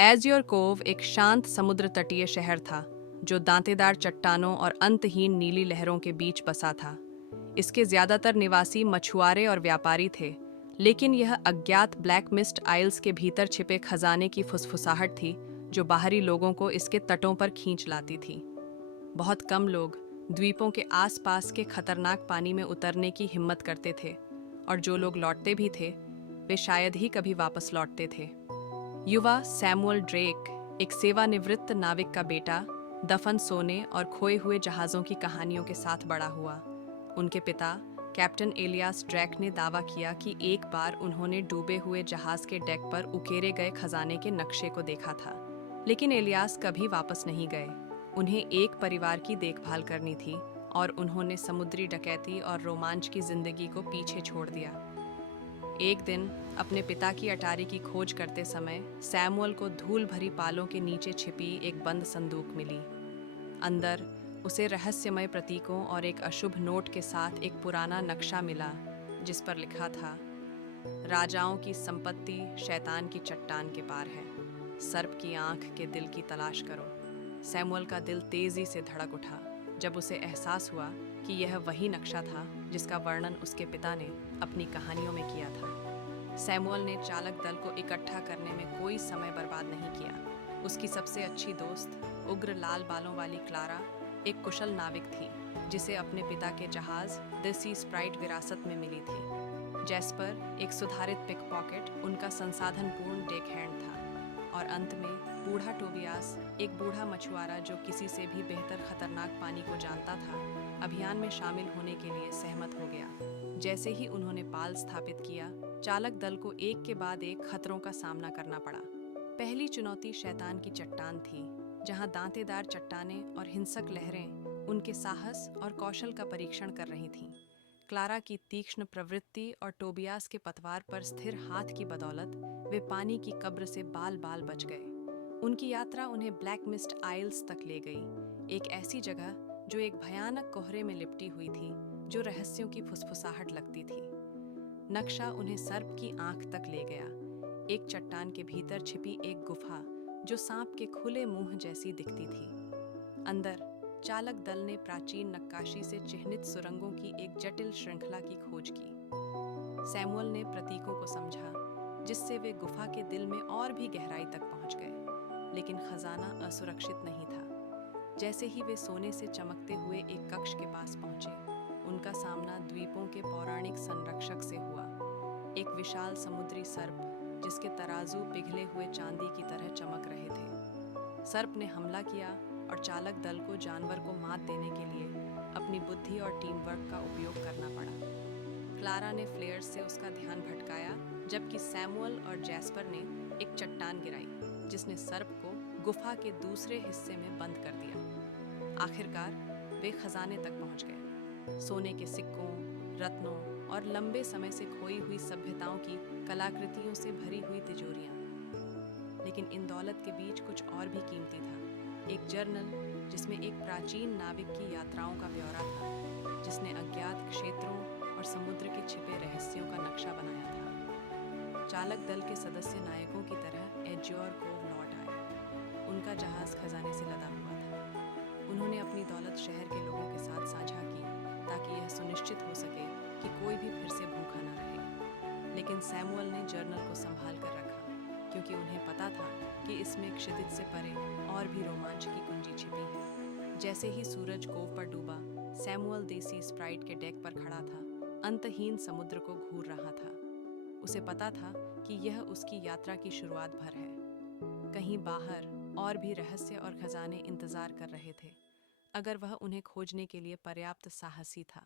Azure CoV एक शांत समुद्र तटीय शहर था जो दांतेदार चट्टानों और अंतहीन नीली लहरों के बीच बसा था। इसके ज्यादातर निवासी मछुआरे और व्यापारी थे, लेकिन यह अज्ञात ब्लैक मिस्ट आइल्स के भीतर छिपे खजाने की फुसफुसाहट थी जो बाहरी लोगों को इसके तटों पर खींच लाती थी। बहुत कम लोग द्वीपों के आसपास के खतरनाक पानी में उतरने की हिम्मत करते थे, और जो लोग लौटते भी थे वे शायद ही कभी वापस लौटते थे। युवा सैमुअल ड्रेक, एक सेवानिवृत्त नाविक का बेटा, दफन सोने और खोए हुए जहाज़ों की कहानियों के साथ बड़ा हुआ। उनके पिता कैप्टन एलियास ड्रैक ने दावा किया कि एक बार उन्होंने डूबे हुए जहाज़ के डेक पर उकेरे गए खजाने के नक्शे को देखा था, लेकिन एलियास कभी वापस नहीं गए। उन्हें एक परिवार की देखभाल करनी थी और उन्होंने समुद्री डकैती और रोमांच की जिंदगी को पीछे छोड़ दिया। एक दिन अपने पिता की अटारी की खोज करते समय सैमुअल को धूल भरी पालों के नीचे छिपी एक बंद संदूक मिली। अंदर उसे रहस्यमय प्रतीकों और एक अशुभ नोट के साथ एक पुराना नक्शा मिला जिस पर लिखा था, राजाओं की संपत्ति शैतान की चट्टान के पार है, सर्प की आंख के दिल की तलाश करो। सैमुअल का दिल तेजी से धड़क उठा जब उसे एहसास हुआ कि यह वही नक्शा था जिसका वर्णन उसके पिता ने अपनी कहानियों में किया था। सैमुअल ने चालक दल को इकट्ठा करने में कोई समय बर्बाद नहीं किया। उसकी सबसे अच्छी दोस्त, उग्र लाल बालों वाली क्लारा, एक कुशल नाविक थी जिसे अपने पिता के जहाज द सी स्प्राइट विरासत में मिली थी। जैस्पर, एक सुधारित पिकपॉकेट, उनका संसाधनपूर्ण डेक हैंड था। और अंत में बूढ़ा टोबियास, एक बूढ़ा मछुआरा जो किसी से भी बेहतर खतरनाक पानी को जानता था, अभियान में शामिल होने के लिए सहमत हो गया। जैसे ही उन्होंने पाल स्थापित किया, चालक दल को एक के बाद एक खतरों का सामना करना पड़ा। पहली चुनौती शैतान की चट्टान थी, जहां दांतेदार चट्टानें और हिंसक लहरें उनके साहस और कौशल का परीक्षण कर रही थीं। क्लारा की तीक्ष्ण प्रवृत्ति और टोबियास के पतवार पर स्थिर हाथ की बदौलत वे पानी की कब्र से बाल बाल बच गए। उनकी यात्रा उन्हें ब्लैक मिस्ट आइल्स तक ले गई, एक ऐसी जगह जो एक भयानक कोहरे में लिपटी हुई थी, जो रहस्यों की फुसफुसाहट लगती थी। नक्शा उन्हें सर्प की आंख तक ले गया, एक चट्टान के भीतर छिपी एक गुफा जो सांप के खुले मुंह जैसी दिखती थी। अंदर चालक दल ने प्राचीन नक्काशी से चिह्नित सुरंगों की एक जटिल श्रृंखला की खोज की। सैमुअल ने प्रतीकों को समझा, जिससे वे गुफा के दिल में और भी गहराई तक पहुंच गए, लेकिन खजाना असुरक्षित नहीं था। जैसे ही वे सोने से चमकते हुए एक कक्ष के पास पहुंचे, उनका सामना द्वीपों के पौराणिक संरक्षक से हुआ, एक विशाल समुद्री सर्प जिसके तराजू पिघले हुए चांदी की तरह चमक रहे थे। सर्प ने हमला किया और चालक दल को जानवर को मात देने के लिए अपनी बुद्धि और टीम वर्क का उपयोग करना पड़ा। क्लारा ने फ्लेयर्स से उसका ध्यान भटकाया, जबकि सैमुअल और जैस्पर ने एक चट्टान गिराई जिसने सर्प को गुफा के दूसरे हिस्से में बंद कर दिया। आखिरकार वे खजाने तक पहुंच गए, सोने के सिक्कों, रत्नों और लंबे समय से खोई हुई सभ्यताओं की कलाकृतियों से भरी हुई तिजोरियां। लेकिन इन दौलत के बीच कुछ और भी कीमती था, एक जर्नल जिसमें एक प्राचीन नाविक की यात्राओं का ब्यौरा था, जिसने अज्ञात क्षेत्रों और समुद्र के छिपे रहस्यों का नक्शा बनाया था। चालक दल के सदस्य नायकों की तरह एज़्योर कोव लौट आए। उनका जहाज खजाने से लदा हुआ था। उन्होंने अपनी दौलत शहर के लोगों के साथ साझा की ताकि यह सुनिश्चित हो सके कि कोई भी फिर से भूखा न रहे। लेकिन सैमुअल ने जर्नल को संभाल कर रखा, क्योंकि उन्हें पता था कि इसमें क्षितिज से परे और भी रोमांच की कुंजी छिपी है। जैसे ही सूरज कोव पर डूबा, सैमुअल देसी स्प्राइट के डेक पर खड़ा था, अंतहीन समुद्र को घूर रहा था। उसे पता था कि यह उसकी यात्रा की शुरुआत भर है। कहीं बाहर और भी रहस्य और खजाने इंतजार कर रहे थे, अगर वह उन्हें खोजने के लिए पर्याप्त साहसी था।